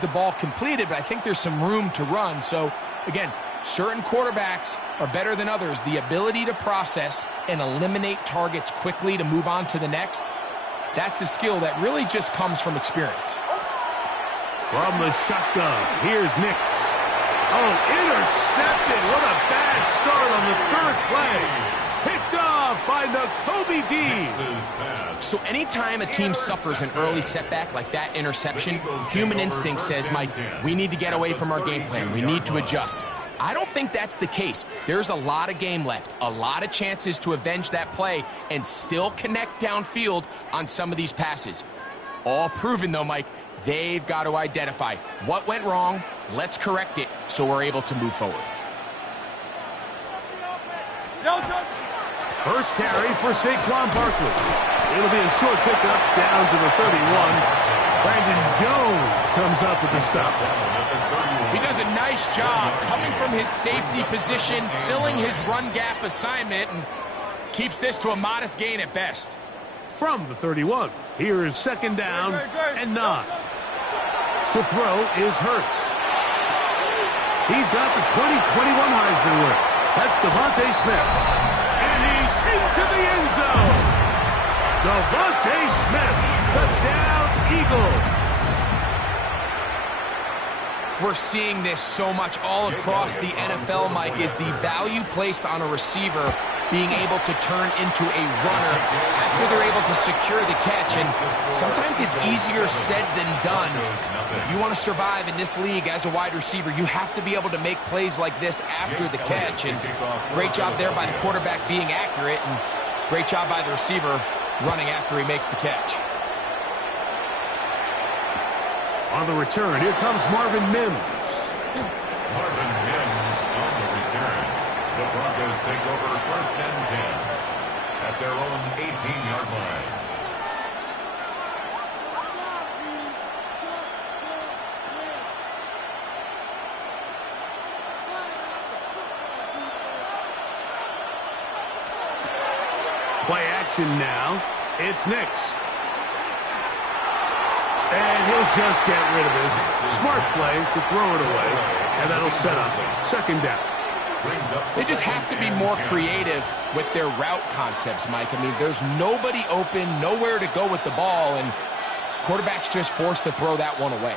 the ball completed, but I think there's some room to run. So, again, certain quarterbacks are better than others. The ability to process and eliminate targets quickly to move on to the next, that's a skill that really just comes from experience. From the shotgun, here's Nix. Oh, intercepted. What a bad start on the third play. Picked off by Nakobe Dean. So anytime a team suffers an early setback like that interception, human instinct says, Mike, we need to get away from our game plan. We need to adjust. I don't think that's the case. There's a lot of game left, a lot of chances to avenge that play and still connect downfield on some of these passes. All proven, though, Mike, they've got to identify what went wrong, let's correct it so we're able to move forward. First carry for Saquon Barkley. It'll be a short pickup down to the 31. Brandon Jones comes up with the stop. He does a nice job coming from his safety position, filling his run gap assignment, and keeps this to a modest gain at best. From the 31, here is second down and 9. To throw is Hurts. He's got the 2021 Heisman winner. That's Devontae Smith. And he's into the end zone. Devontae Smith, touchdown Eagles. We're seeing this so much all across the NFL, Mike, is the value placed on a receiver being able to turn into a runner after they're able to secure the catch. And sometimes it's easier said than done. If you want to survive in this league as a wide receiver, you have to be able to make plays like this after the catch. And great job there by the quarterback being accurate, and great job by the receiver running after he makes the catch. On the return, here comes Marvin Mims. Marvin Mims on the return. The Broncos take over first and 10 at their own 18-yard line. Play action now. It's Nix. And he'll just get rid of this. Smart play to throw it away. And that'll set up second down. They just have to be more creative with their route concepts, Mike. I mean, there's nobody open, nowhere to go with the ball, and quarterback's just forced to throw that one away.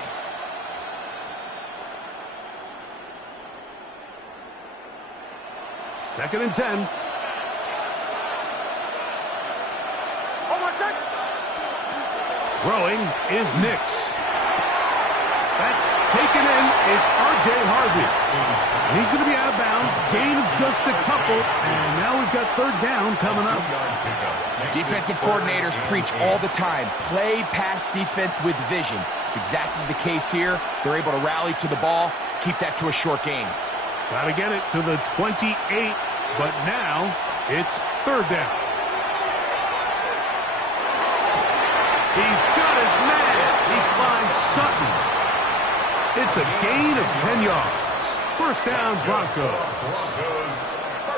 Second and 10. Throwing is Nix. That's taken in. It's R.J. Harvey. And he's going to be out of bounds. Gain of just a couple. And now we've got third down coming up. Defensive coordinators preach all the time. Play pass defense with vision. It's exactly the case here. They're able to rally to the ball, keep that to a short gain. Got to get it to the 28. But now it's third down. He's got his man. He finds Sutton. It's a gain of 10 yards. First down, Broncos.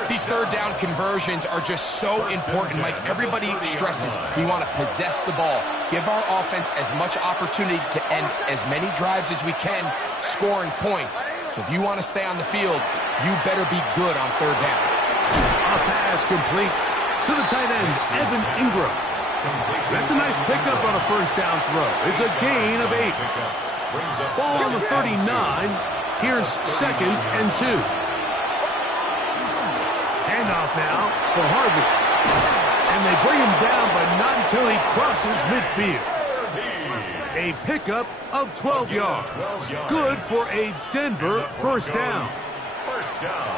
These third down conversions are just so important. Like everybody stresses, we want to possess the ball. Give our offense as much opportunity to end as many drives as we can, scoring points. So if you want to stay on the field, you better be good on third down. A pass complete to the tight end, Evan Ingram. That's a nice pickup on a first down throw. It's a gain of 8. Ball on the 39. Here's second and 2. Handoff now for Harvey. And they bring him down, but not until he crosses midfield. A pickup of 12 yards. Good for a Denver first down.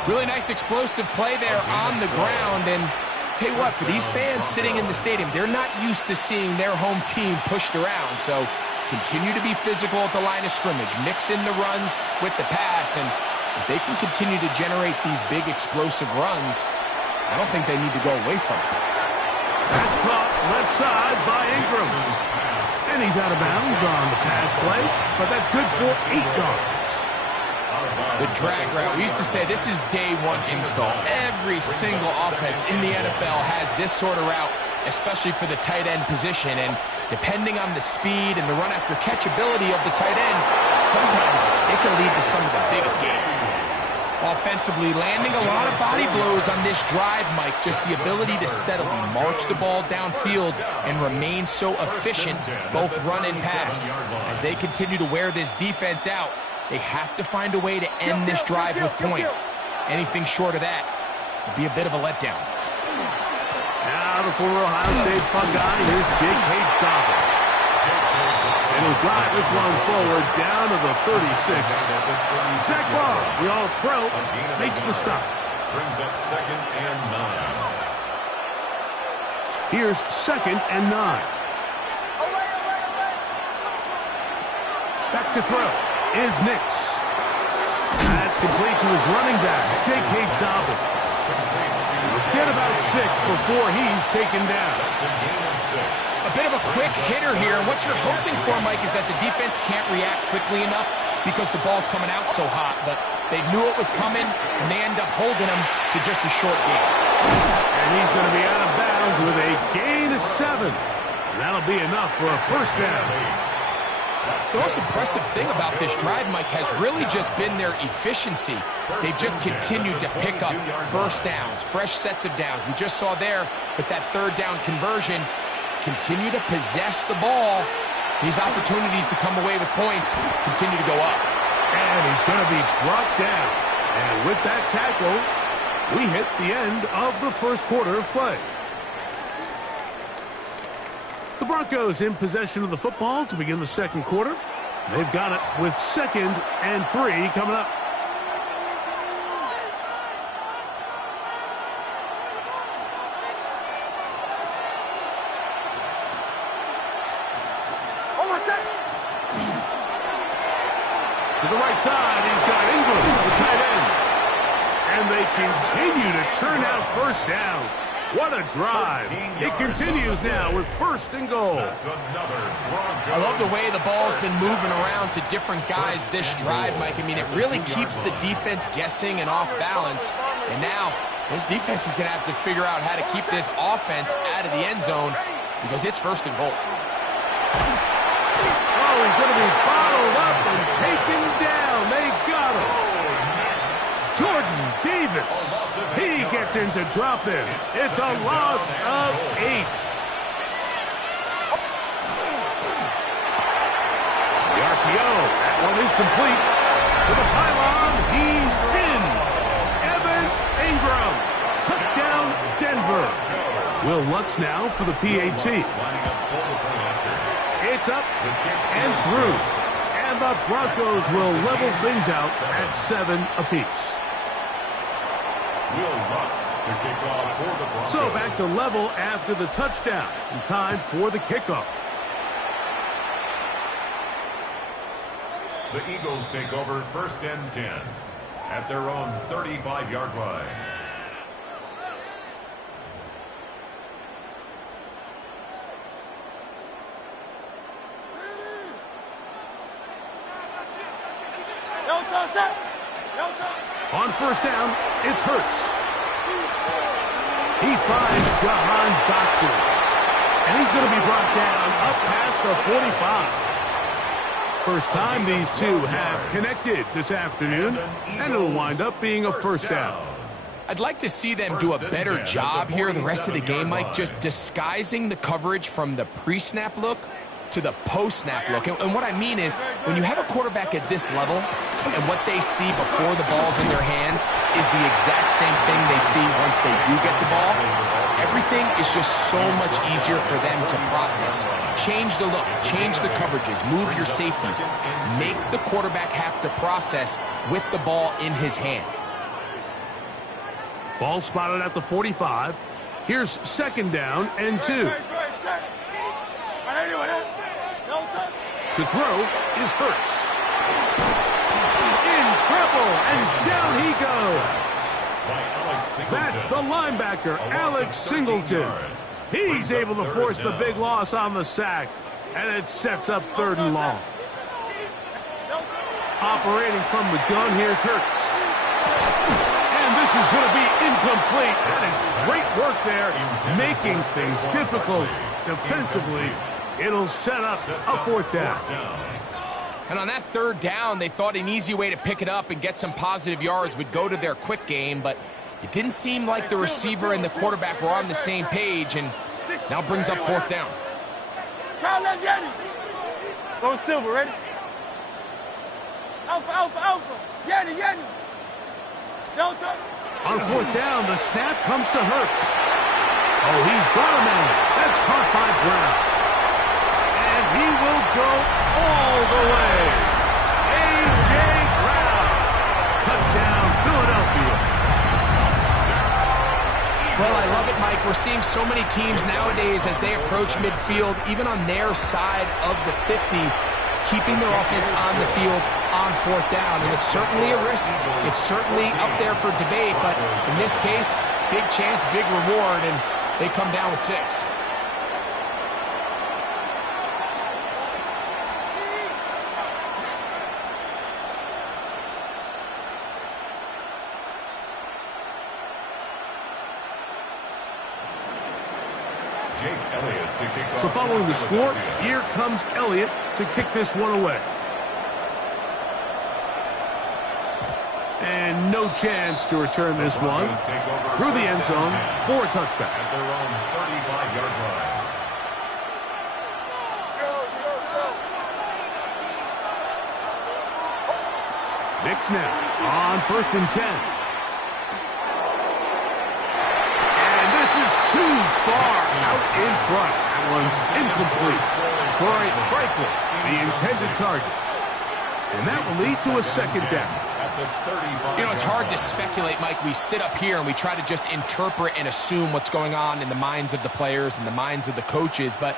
Really nice explosive play there on the ground, and tell you what, for these fans sitting in the stadium, they're not used to seeing their home team pushed around. So continue to be physical at the line of scrimmage. Mix in the runs with the pass. And if they can continue to generate these big explosive runs, I don't think they need to go away from it. That's caught left side by Ingram. And he's out of bounds on the pass play. But that's good for 8 yards. The drag route. We used to say this is day one install. Every single offense in the NFL has this sort of route, especially for the tight end position. And depending on the speed and the run after catch ability of the tight end, some it can lead to some of the biggest gains. Offensively, landing a lot of body blows on this drive, Mike. Just the ability to steadily march the ball downfield and remain so efficient, both run and pass. As they continue to wear this defense out, they have to find a way to end this drive with points. Anything short of that would be a bit of a letdown. Now the former Ohio State Buckeye, here's Jake Hayes-Dobbins. And he'll drive this one forward down to the 36. Zach Barr, the All-Pro, makes the stop. Brings up 2nd and 9. Here's 2nd and 9. Back to throw is Nix. That's complete to his running back, Jake Hayes-Dobbins. Get about 6 before he's taken down. That's a gain of 6. A bit of a quick hitter here. What you're hoping for, Mike, is that the defense can't react quickly enough because the ball's coming out so hot. But they knew it was coming, and they end up holding him to just a short gain. And he's going to be out of bounds with a gain of 7. And that'll be enough for a first down. The most impressive thing about this drive, Mike, has really just been their efficiency. They've just continued to pick up first downs, fresh sets of downs. We just saw there with that 3rd down conversion, continue to possess the ball. These opportunities to come away with points continue to go up. And he's going to be brought down. And with that tackle, we hit the end of the first quarter of play. The Broncos in possession of the football to begin the second quarter. They've got it with 2nd and 3 coming up. To the right side, he's got Ingram, the tight end. And they continue to churn out first downs. What a drive. It continues now with 1st and goal. I love the way the ball's been moving around to different guys this drive, Mike. I mean, it really keeps the defense guessing and off balance. And now, this defense is going to have to figure out how to keep this offense out of the end zone because it's 1st and goal. Oh, he's going to be bottled up and taken down. They got him. Jordan Davis. He gets into drop-in. It's a loss of 8. The RPO. That one is complete. To the pylon. He's in. Evan Ingram. Touchdown, Denver. Will Lutz now for the PAT. It's up and through. And the Broncos will level things out at 7 apiece. So back to level after the touchdown. And time for the kickoff. The Eagles take over 1st and 10 at their own 35-yard line. On 1st down, it's Hurts. He finds Jahan Dotson. And he's going to be brought down up past the 45. First time these two have connected this afternoon, and it'll wind up being a 1st down. I'd like to see them do a better job here the rest of the game, Mike, just disguising the coverage from the pre-snap look to the post-snap look. And what I mean is, when you have a quarterback at this level, and what they see before the ball's in their hands is the exact same thing they see once they do get the ball, everything is just so much easier for them to process. Change the look, change the coverages, move your safeties. Make the quarterback have to process with the ball in his hand. Ball spotted at the 45. Here's 2nd down and 2. To throw is Hurts. In trouble, and down he goes. That's the linebacker, Alex Singleton. He's able to force the big loss on the sack, and it sets up 3rd and long. Operating from the gun, here's Hurts. And this is going to be incomplete. That is great work there, making things difficult defensively. It'll set up a 4th down. And on that third down, they thought an easy way to pick it up and get some positive yards would go to their quick game, but it didn't seem like the receiver and the quarterback were on the same page, and now brings up fourth down. Go Silver, ready? Alpha, Alpha, Alpha. Yanni, Yanni. Delta. On fourth down, the snap comes to Hurts. Oh, he's got a man. That's caught by Brown. And he will go all the way. A.J. Brown. Touchdown, Philadelphia. Well, I love it, Mike. We're seeing so many teams nowadays as they approach midfield, even on their side of the 50, keeping their offense on the field on fourth down. And it's certainly a risk. It's certainly up there for debate, but in this case, big chance, big reward, and they come down with 6. So following the score, here comes Elliott to kick this one away. And no chance to return this one through the end zone for a touchback. At their own 35-yard line. Knicks now on 1st and 10. And this is too far out in front. That one's incomplete. Troy Franklin, the intended target. And that will lead to a second down. You know, it's hard to speculate, Mike. We sit up here and we try to just interpret and assume what's going on in the minds of the players and the minds of the coaches, but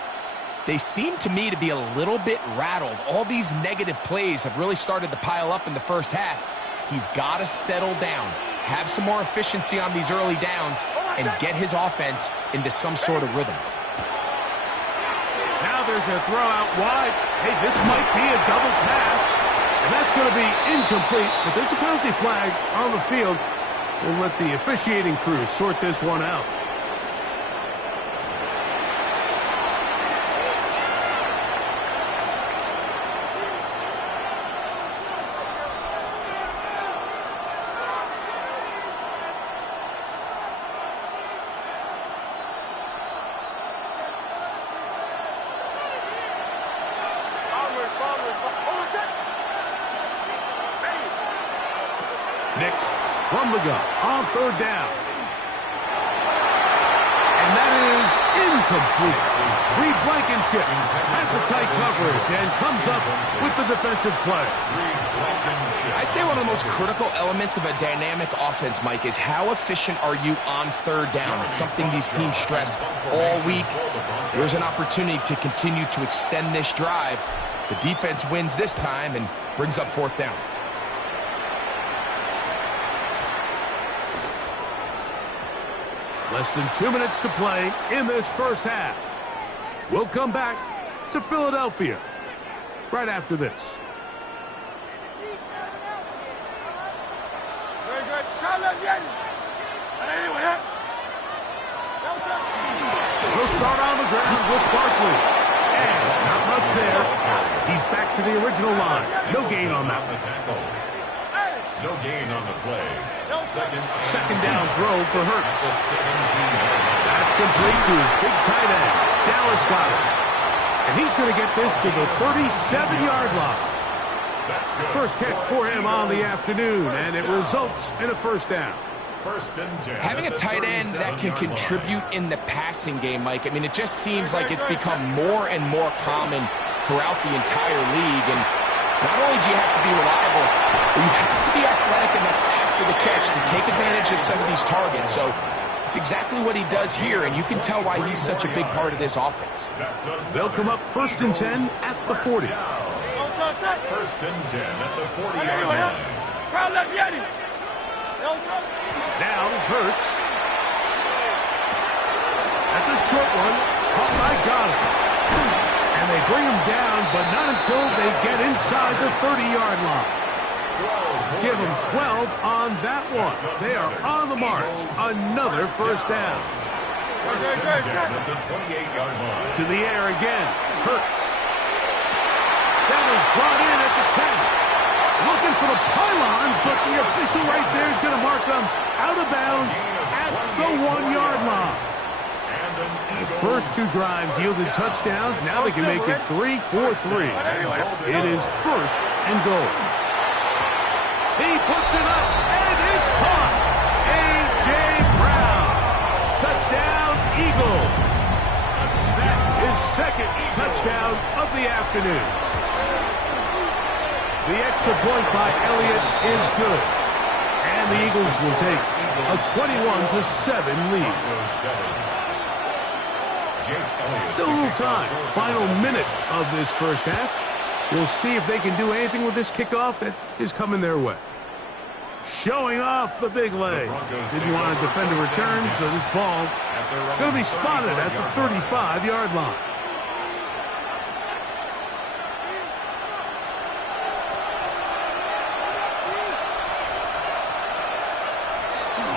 they seem to me to be a little bit rattled. All these negative plays have really started to pile up in the first half. He's got to settle down, have some more efficiency on these early downs, and get his offense into some sort of rhythm. Now there's a throw out wide. Hey, this might be a double pass. And that's going to be incomplete, but there's a penalty flag on the field. We'll let the officiating crew sort this one out. Knicks from the gun on 3rd down. And that is incomplete. Reed Blankenship has the tight coverage and comes up with the defensive play. I'd say one of the most critical elements of a dynamic offense, Mike, is how efficient are you on 3rd down? It's something these teams stress all week. There's an opportunity to continue to extend this drive. The defense wins this time and brings up 4th down. Less than 2 minutes to play in this first half. We'll come back to Philadelphia right after this. He'll start on the ground with Barkley. And not much there. He's back to the original line. No gain on that one. No gain on the play. Second down throw for Hurts. That's complete to his big tight end, Dallas Goedert. And he's going to get this to the 37-yard line. First catch for him on the afternoon, and it results in a first down. Having a tight end that can contribute in the passing game, Mike, I mean, it just seems like it's become more and more common throughout the entire league. And not only do you have to be reliable, but you have to be athletic enough after the catch to take advantage of some of these targets. So it's exactly what he does here, and you can tell why he's such a big part of this offense. They'll come up 1st and 10 at the 40. 1st and 10 at the 40-yard line. Now Hurts. That's a short one. Caught by Goedert. And they bring him down, but not until they get inside the 30-yard line. Give them 12 on that one. They are on the march. Another first down. First and 10 at the 28-yard line. To the air again. Hurts. Down is brought in at the 10. Looking for the pylon, but the official right there is going to mark them out of bounds at the 1-yard line. The first 2 drives yielded touchdowns. Now they can make it 3-4-3. It is first and goal. He puts it up, and it's caught. A.J. Brown. Touchdown, Eagles. His second touchdown of the afternoon. The extra point by Elliott is good. And the Eagles will take a 21-7 lead. Still a little time. Final minute of this first half. We'll see if they can do anything with this kickoff that is coming their way. Showing off the big leg. Didn't want to defend a return, so this ball going to be spotted at the 35-yard line.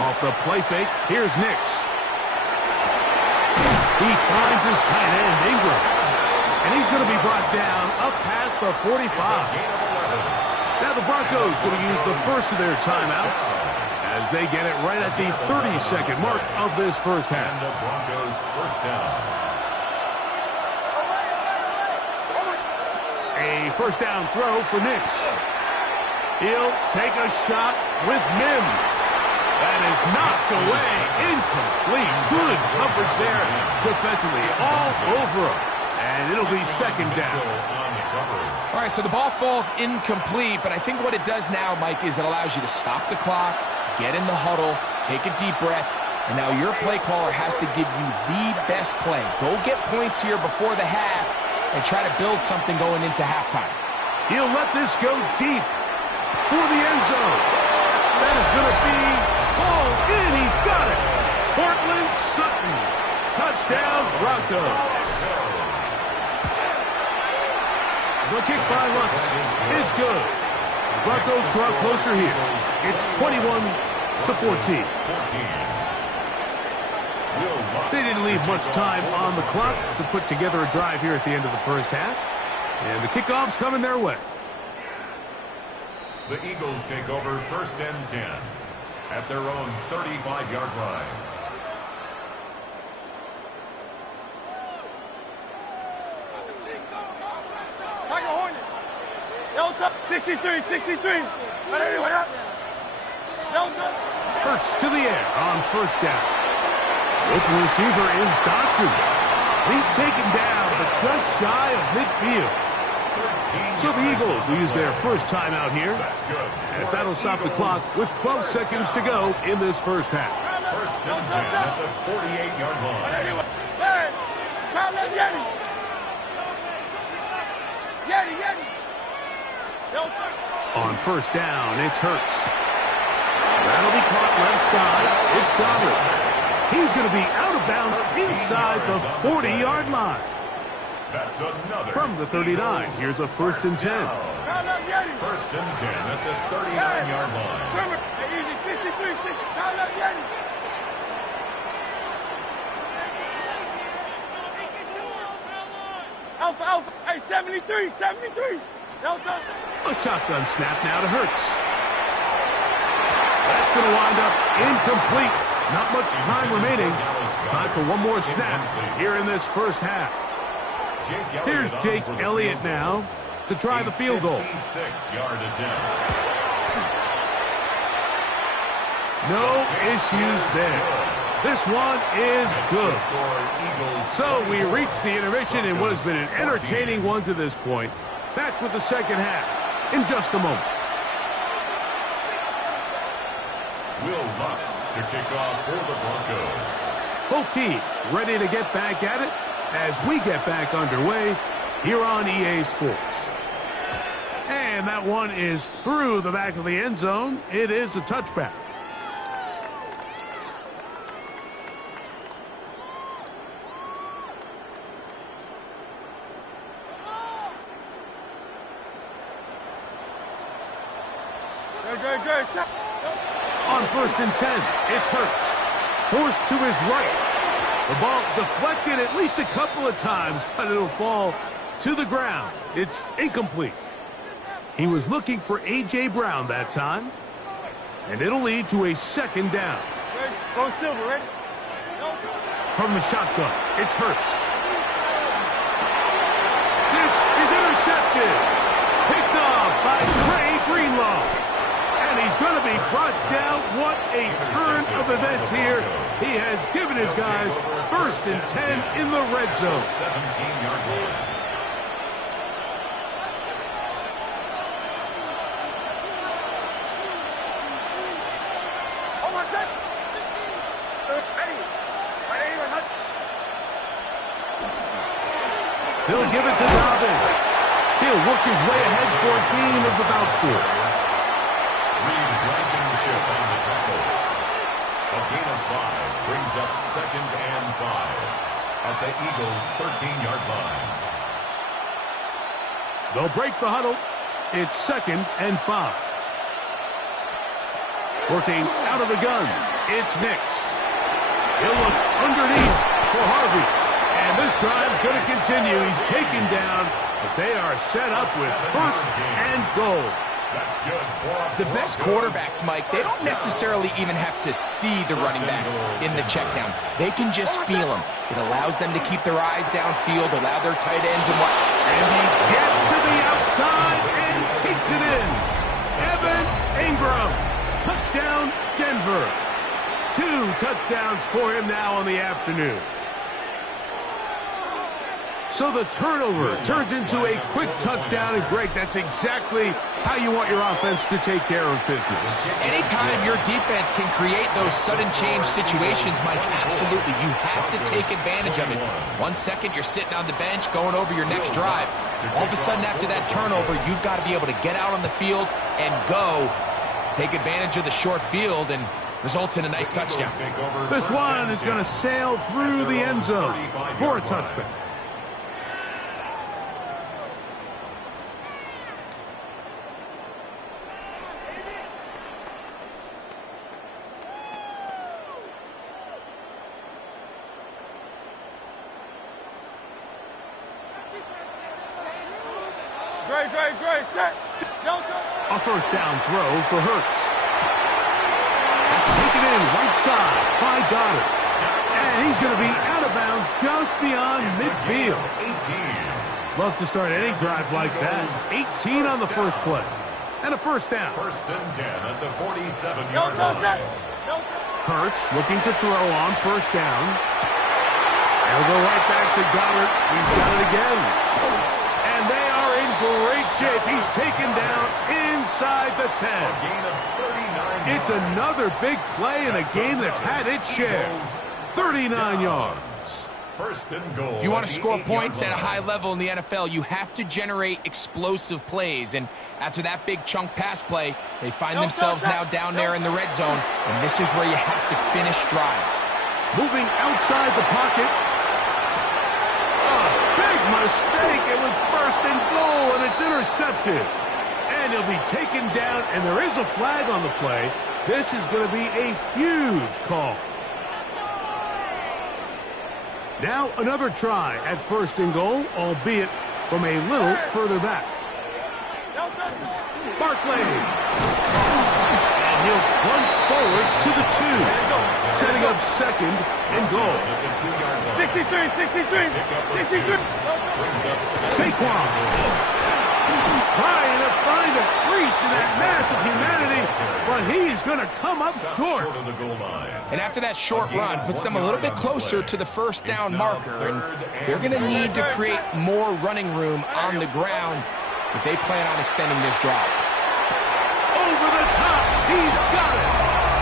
Off the play fake, here's Nix. He finds his tight end, Ingram. And he's going to be brought down up past the 45. Now the Broncos going to use the first of their timeouts as they get it right at the 30-second mark of this first half. And the Broncos first down. A first down throw for Nix. He'll take a shot with Mims. That is knocked away. Incomplete. Good coverage there defensively all over him. And it'll be second down. All right, so the ball falls incomplete, but I think what it does now, Mike, is it allows you to stop the clock, get in the huddle, take a deep breath, and now your play caller has to give you the best play. Go get points here before the half and try to build something going into halftime. He'll let this go deep for the end zone. That is going to be hauled in. He's got it. Cortland Sutton. Touchdown, Broncos. The kick by Lutz is good. The Broncos draw closer here. It's 21-14. They didn't leave much time on the clock to put together a drive here at the end of the first half. And the kickoff's coming their way. The Eagles take over first and 10 at their own 35-yard line. Delta 63. Delta. Hurts to the air on first down. Open receiver is Dotson. He's taken down, but just shy of midfield. So the Eagles will use their first timeout here, as that'll stop the clock with 12 seconds to go in this first half. First and 10 at the 48-yard line. Yeti. On first down, it's Hurts. That'll be caught left side. It's Goddard. He's going to be out of bounds inside the 40-yard line. That's another. From the 39, here's a first and 10. First and 10 at the 39-yard line. Easy 63. Count up Yeti. Alpha. Hey, 73. Delta. A shotgun snap now to Hurts. That's going to wind up incomplete. Not much time remaining. Time for one more snap here in this first half. Here's Jake Elliott now to try the field goal. 56-yard attempt. No issues there. This one is good. So we reach the intermission in what has been an entertaining one to this point. Back with the second half in just a moment. Will Lutz to kick off for the Broncos. Both teams ready to get back at it as we get back underway here on EA Sports. And that one is through the back of the end zone. It is a touchback. Good. On first and 10, it's Hurts. Forced to his right. The ball deflected at least a couple of times, but it'll fall to the ground. It's incomplete. He was looking for A.J. Brown that time. And it'll lead to a second down. Ready? Go Silver, ready? From the shotgun, it's Hurts. This is intercepted. Picked off by Trey Greenlaw. And he's going to be brought down. What a turn of events here. He has given his guys 1st and 10 in the red zone. 17-yard line. Hold on, set. Ready? He'll give it to Dobbins. He'll work his way ahead for a gain of about 4. Reed Blankenship on the tackle. A gain of 5 brings up 2nd and 5 at the Eagles' 13-yard line. They'll break the huddle. It's 2nd and 5. Working out of the gun, it's Nix. He'll look underneath for Harvey. And this drive's going to continue. He's taken down, but they are set up with 1st and goal. That's good. The best quarterbacks, Mike, they don't necessarily even have to see the running back in the check down. They can just feel him. It allows them to keep their eyes downfield, allow their tight ends and what. And he gets to the outside and takes it in. Evan Ingram. Touchdown, Denver. 2 touchdowns for him now on the afternoon. So the turnover turns into a quick touchdown, and Greg, that's exactly how you want your offense to take care of business. Anytime your defense can create those sudden change situations, Mike, absolutely, you have to take advantage of it. 1 second, you're sitting on the bench going over your next drive. All of a sudden, after that turnover, you've got to be able to get out on the field and go. Take advantage of the short field and results in a nice touchdown. This one is going to sail through the end zone for a touchback. Great, set. A 1st down throw for Hurts. That's taken in right side by Goddard. And he's going to be out of bounds just beyond midfield. 18. Love to start any drive like that. 18 on the first play. And a 1st down. 1st and 10 at the 47-yard line. Hurts looking to throw on 1st down. He'll go right back to Goddard. He's got it again. And they are in great shape. He's taken down inside the 10. It's another big play in a game that's had its share. 39 yards. 1st and goal. If you want to score points at a high level in the NFL, you have to generate explosive plays. And after that big chunk pass play, they find themselves now down there in the red zone. And this is where you have to finish drives. Moving outside the pocket. Big mistake. It was 1st and goal, and it's intercepted. And he'll be taken down, and there is a flag on the play. This is going to be a huge call. Now another try at 1st and goal, albeit from a little further back. Barkley. And he'll plunge forward to the 2. Setting up 2nd and goal. 63. Saquon. Trying to find a crease in that mass of humanity, but he's going to come up short. And after that short run, puts them a little bit closer to the 1st down marker, and they're going to need to create more running room on the ground if they plan on extending this drive. Over the top, he's got it.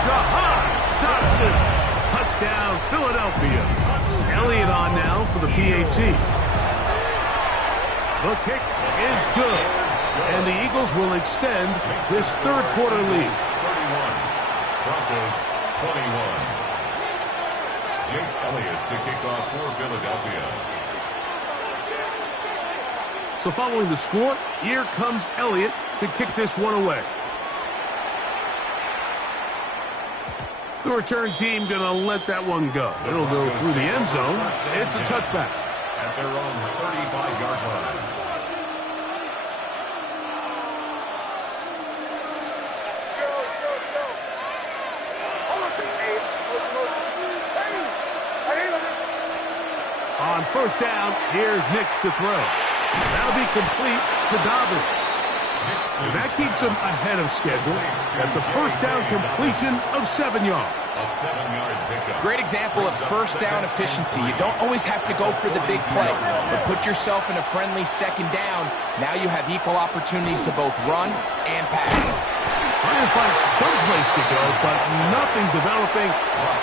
Jahan Dotson. Touchdown, Philadelphia. Elliott on now for the PAT. The kick is good, and the Eagles will extend this 3rd quarter lead. 31. Broncos 21. Jake Elliott to kick off for Philadelphia. So following the score, here comes Elliott to kick this one away. The return team going to let that one go. It'll go through the end zone. It's a touchback. At their own 35-yard line. first down. Here's Nix to throw. That'll be complete to Dobbins. And that keeps him ahead of schedule. That's a first down completion of 7 yards. A 7-yard pickup. Great example of first down efficiency. You don't always have to go for the big play, but put yourself in a friendly second down. Now you have equal opportunity to both run and pass. Trying to find some place to go, but nothing developing.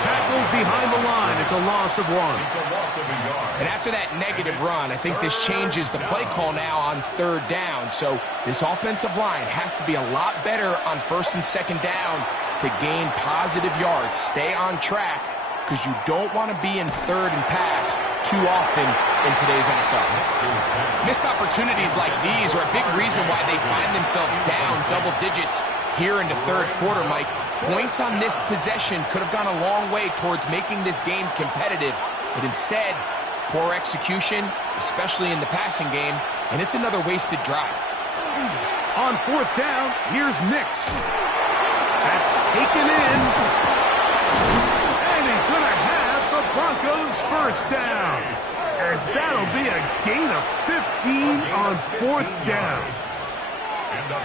Tackled behind the line. It's a loss of 1. It's a loss of a yard. And after that negative run, I think this changes the play call now on third down. So this offensive line has to be a lot better on first and second down to gain positive yards. Stay on track, because you don't want to be in third and pass too often in today's NFL. Missed opportunities like these are a big reason why they find themselves down double digits here in the third quarter, Mike. Points on this possession could have gone a long way towards making this game competitive, but instead, poor execution, especially in the passing game, and it's another wasted drive. On fourth down, here's Nix. That's taken in. And he's going to have the Broncos first down, as that'll be a gain of 15 on fourth down.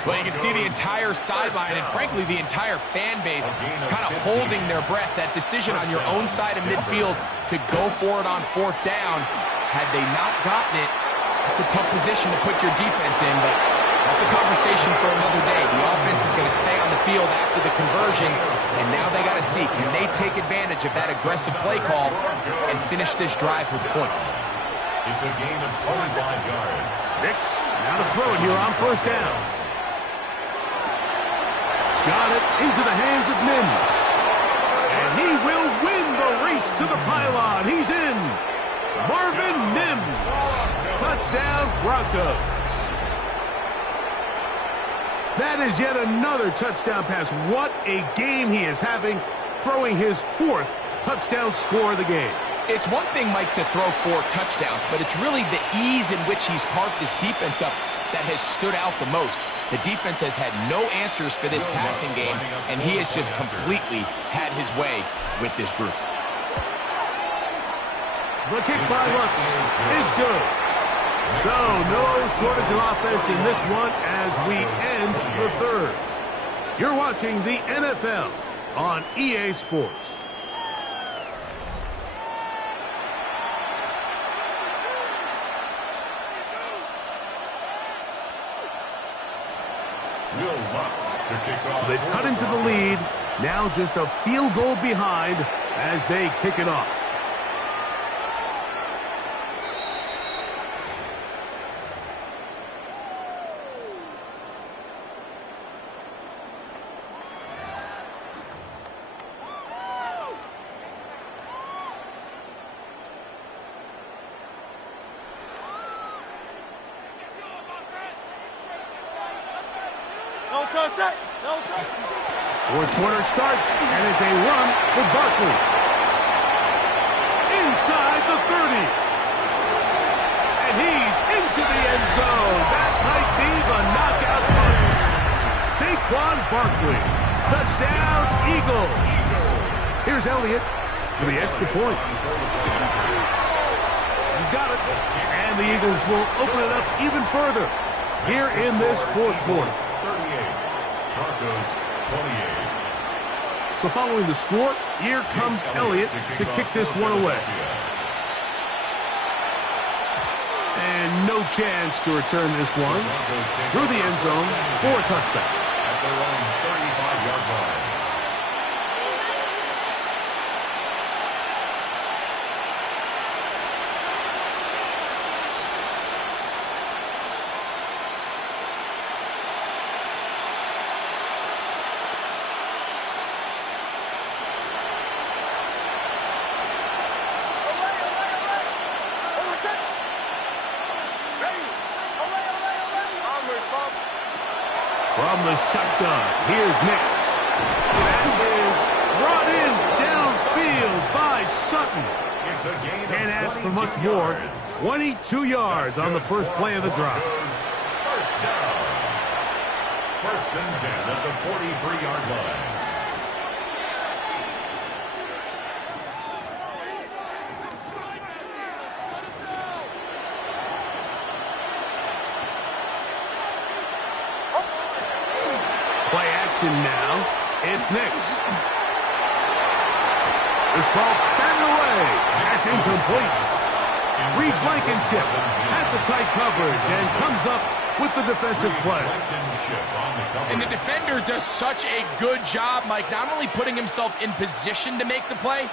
Well, you can see the entire sideline and, frankly, the entire fan base kind of holding their breath. That decision on your own side of midfield to go for it on fourth down, had they not gotten it, it's a tough position to put your defense in, but that's a conversation for another day. The offense is going to stay on the field after the conversion, and now they got to see, can they take advantage of that aggressive play call and finish this drive with points? It's a gain of 25 yards. Nix now to throw it here on first down. Got it into the hands of Mims. And he will win the race to the pylon. He's in. Marvin Mims. Touchdown, Broncos. That is yet another touchdown pass. What a game he is having, throwing his 4th touchdown score of the game. It's one thing, Mike, to throw 4 touchdowns, but it's really the ease in which he's carved this defense up that has stood out the most. The defense has had no answers for this passing game, and he has just completely had his way with this group. The kick by Lutz is good. So, no shortage of offense in this one as we end the third. You're watching the NFL on EA Sports. So they've cut into the lead. Now just a field goal behind as they kick it off. Fourth quarter starts, and it's a run for Barkley. Inside the 30. And he's into the end zone. That might be the knockout punch. Saquon Barkley. Touchdown, Eagles. Here's Elliott for the extra point. He's got it. And the Eagles will open it up even further here in this fourth quarter. 38. Broncos 28. So following the score, here comes Elliott to kick this one away. And no chance to return this one through the end zone for a touchback. At their own 35-yard line. From the shotgun, here's Nix. That is brought in downfield by Sutton. It's a gain Can't of ask for much 22 more. yards. 22 yards on the first play of the drive. First down. First and 10 at the 43-yard line. Play action now. It's Nix. This ball batted away. That's incomplete. Reed Blankenship has the tight coverage and comes up with the defensive play. And the defender does such a good job, Mike, not only putting himself in position to make the play,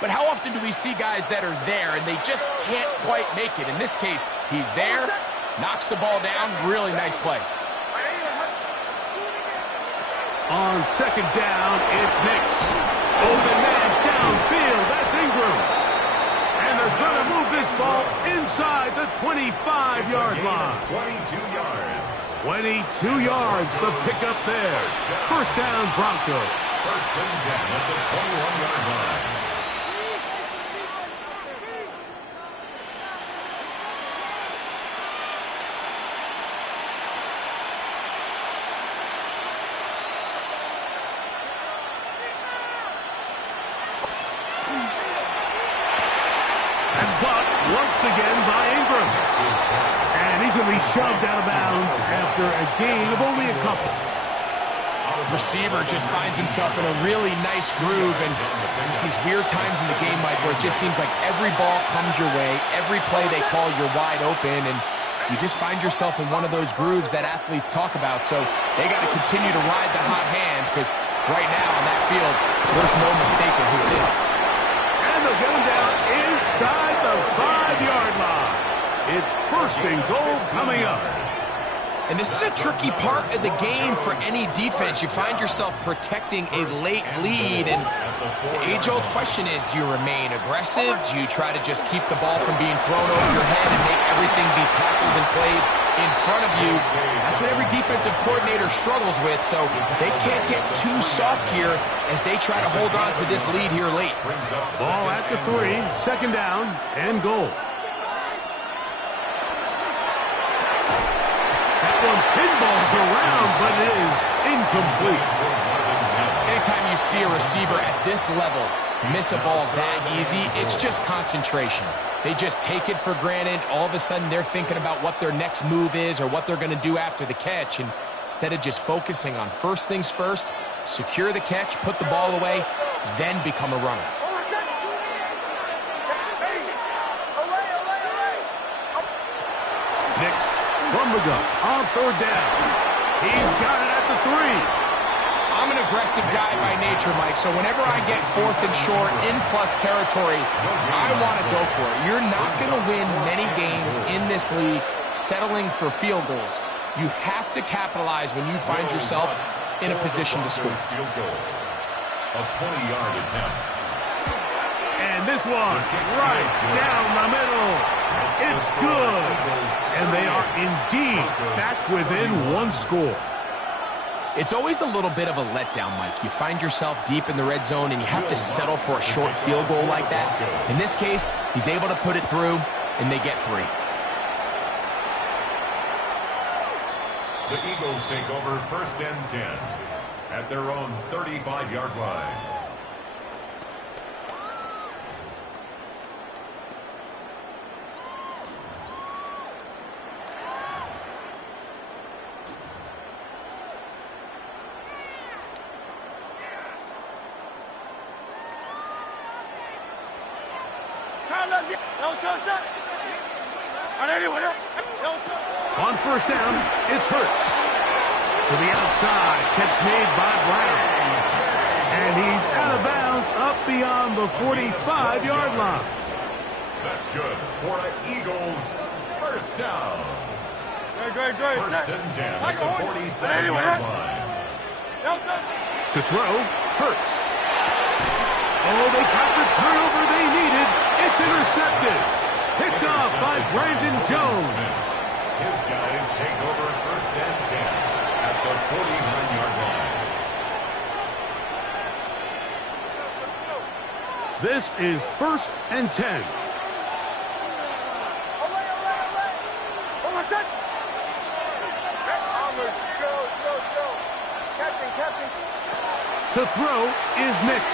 but how often do we see guys that are there and they just can't quite make it? In this case, he's there, knocks the ball down, really nice play. On second down, it's Nix. Open man downfield, that's Ingram. And they're going to move this ball inside the 25-yard line. 22 yards. 22 yards, the pickup there. First down, Broncos. First and 10 at the 21-yard line. That's caught once again by Ingram. And he's going to be shoved out of bounds after a gain of only a couple. Receiver just finds himself in a really nice groove, and there's these weird times in the game, Mike, where it just seems like every ball comes your way, every play they call, you're wide open, and you just find yourself in one of those grooves that athletes talk about. So they got to continue to ride the hot hand, because right now on that field, there's no mistaking who it is. And they'll get him down inside the 5-yard line. It's first and goal coming up. And this is a tricky part of the game for any defense. You find yourself protecting a late lead, and the age-old question is, do you remain aggressive? Do you try to just keep the ball from being thrown over your head and make everything be tackled and played in front of you? That's what every defensive coordinator struggles with, so they can't get too soft here as they try to hold on to this lead here late. Ball at the 3, second down and goal. Pinballs around, but it is incomplete. Anytime you see a receiver at this level miss a ball that easy, it's just concentration. They just take it for granted. All of a sudden, they're thinking about what their next move is or what they're going to do after the catch. And instead of just focusing on first things first, secure the catch, put the ball away, then become a runner. Nix from the gun on third down. He's got it at the 3. I'm an aggressive guy by nature, Mike, so whenever I get fourth and short in plus territory, I want to go for it. You're not going to win many games in this league settling for field goals. You have to capitalize when you find yourself in a position to score. A 20-yard attempt. And this one right down the middle. It's good. And they are indeed back within one score. It's always a little bit of a letdown, Mike. You find yourself deep in the red zone and you have to settle for a short field goal like that. In this case, he's able to put it through, and they get 3. The Eagles take over first and 10 at their own 35-yard line. On first down, it's Hurts. To the outside, catch made by Brown. And he's out of bounds up beyond the 45-yard line. That's good for the Eagles. First down. Great. First and 10 at the 47-yard line. To throw, Hurts. Oh, they got the turnover they needed. It's intercepted. Picked off by Brandon Jones. His guys take over first and 10 at the 49-yard line. This is first and 10. To throw is Nix.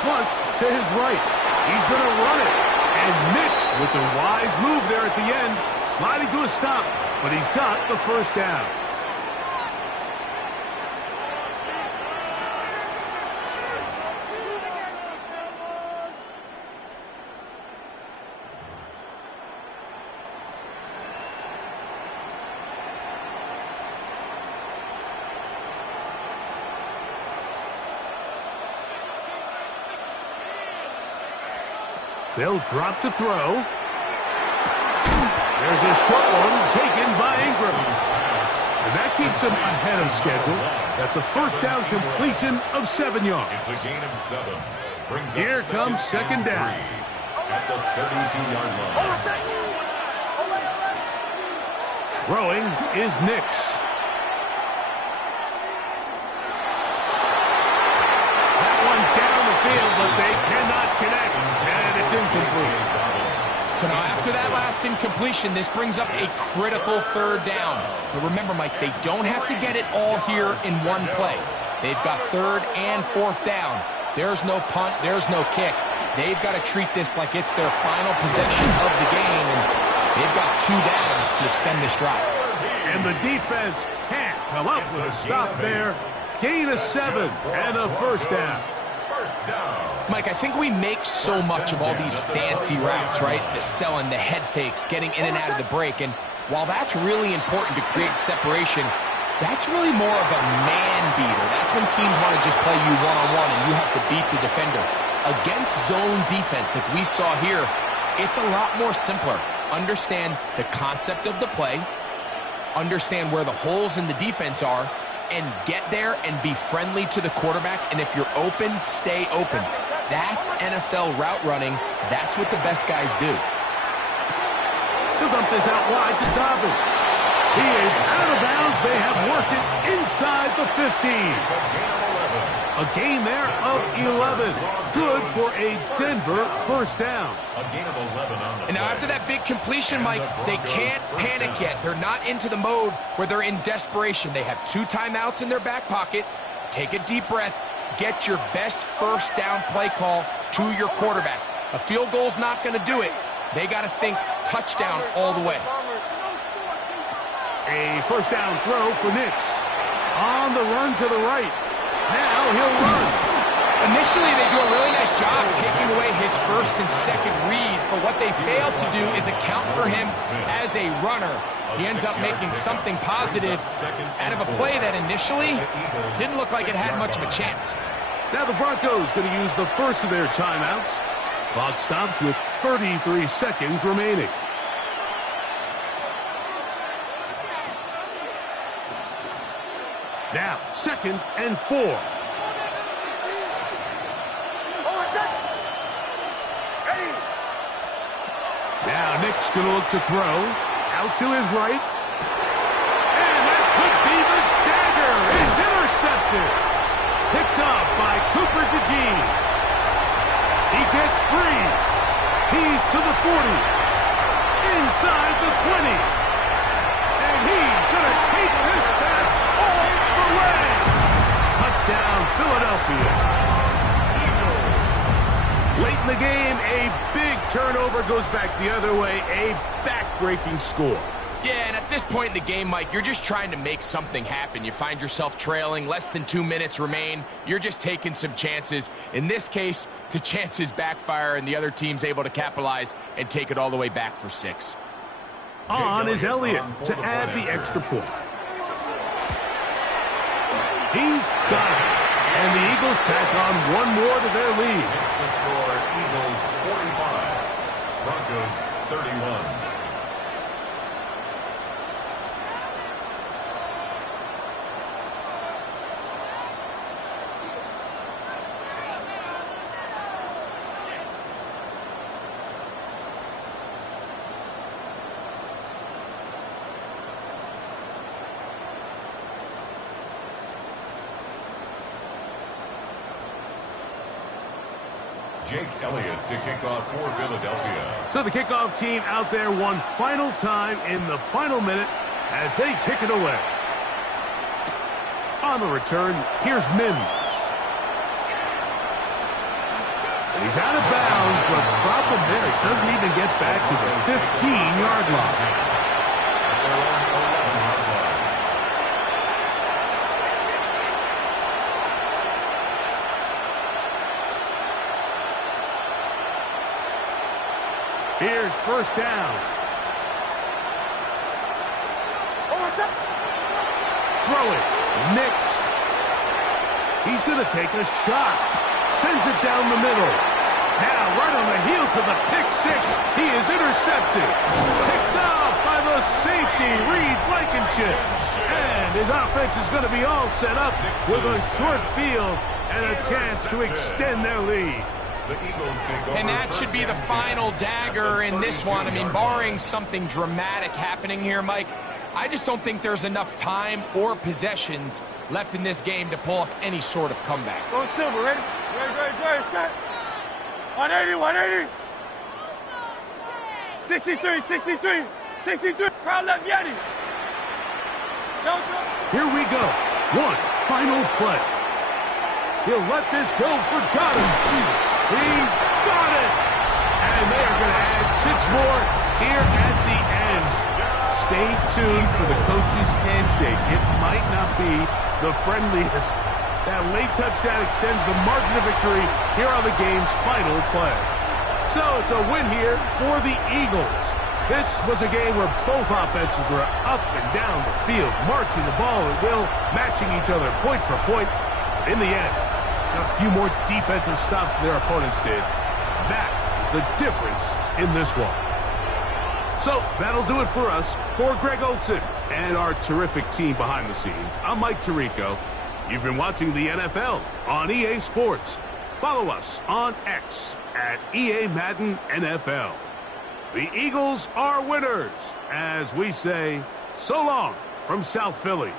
Flush to his right. He's going to run it. And Nix with the wise move there at the end. Sliding to a stop, but he's got the first down. They'll drop to throw. There's a short one taken by Ingram. And that keeps him ahead of schedule. That's a first down completion of 7 yards. It's a gain of 7. Brings Here up comes second down. at the 32-yard line. Throwing is Nix. That one down the field, but they cannot connect. And it's incomplete. So now after that last incompletion, this brings up a critical third down. But remember, Mike, they don't have to get it all here in one play. They've got third and fourth down. There's no punt. There's no kick. They've got to treat this like it's their final possession of the game, and they've got 2 downs to extend this drive. And the defense can't come up with a stop there. Gain of 7 and a first down. Mike, I think we make so much of all these fancy routes, right? The selling, the head fakes, getting in and out of the break. And while that's really important to create separation, that's really more of a man beater. That's when teams want to just play you one-on-one and you have to beat the defender. Against zone defense, like we saw here, it's a lot more simpler. Understand the concept of the play, understand where the holes in the defense are, and get there and be friendly to the quarterback. And if you're open, stay open. That's NFL route running. That's what the best guys do. He'll dump this out wide to Dobbins. He is out of bounds. They have worked it inside the 15. A gain there of 11. Good for a Denver first down. A gain of 11 on the And now after that big completion, Mike, they can't panic yet. They're not into the mode where they're in desperation. They have 2 timeouts in their back pocket. Take a deep breath. Get your best first down play call to your quarterback. A field goal's not going to do it. They got to think touchdown all the way. A first down throw for Nix. On the run to the right. Now he'll run. Initially, they do a really nice job taking away his first and second read, but what they failed to do is account for him as a runner. He ends up making something positive out of a play that initially didn't look like it had much of a chance. Now the Broncos going to use the first of their timeouts. Clock stops with 33 seconds remaining. Now, 2nd and 4. Now Nick's going to look to throw. Out to his right. And that could be the dagger. It's intercepted. Picked off by Cooper DeJean. He gets free. He's to the 40. Inside the 20. And he's going to take this back all the way. Touchdown, Philadelphia. Late in the game, a big turnover goes back the other way. A back-breaking score. Yeah, and at this point in the game, Mike, you're just trying to make something happen. You find yourself trailing, less than 2 minutes remain. You're just taking some chances. In this case, the chances backfire, and the other team's able to capitalize and take it all the way back for 6. On is Elliott to add the extra point. He's got it. And the Eagles tack on one more to their lead. It's the score, Eagles 45, Broncos 31. Jake Elliott to kick off for Philadelphia. So the kickoff team out there one final time in the final minute as they kick it away. On the return, here's Mims. And he's out of bounds, but problem there, he doesn't even get back to the 15-yard line. Here's first down. Throw it. Nix. He's going to take a shot. Sends it down the middle. Now, right on the heels of the pick six, he is intercepted. Picked off by the safety, Reed Blankenship. And his offense is going to be all set up with a short field and a chance to extend their lead. The Eagles take over. And that should be the final dagger in this one. I mean, barring something dramatic happening here, Mike, I just don't think there's enough time or possessions left in this game to pull off any sort of comeback. Go Silver, ready? Ready, set. 180, 180. 63, 63, 63. Crowd left Yeti. Here we go. One final play. He'll let this go for Gotham. He's got it. And they are going to add 6 more here at the end. Stay tuned for the coach's handshake. It might not be the friendliest. That late touchdown extends the margin of victory here on the game's final play. So it's a win here for the Eagles. This was a game where both offenses were up and down the field, marching the ball at will, matching each other point for point. But in the end, a few more defensive stops than their opponents did. That is the difference in this one. So that'll do it for us. For Greg Olson and our terrific team behind the scenes, I'm Mike Tirico. You've been watching the NFL on EA Sports. Follow us on X at EA Madden NFL. The Eagles are winners, as we say, so long from South Philly.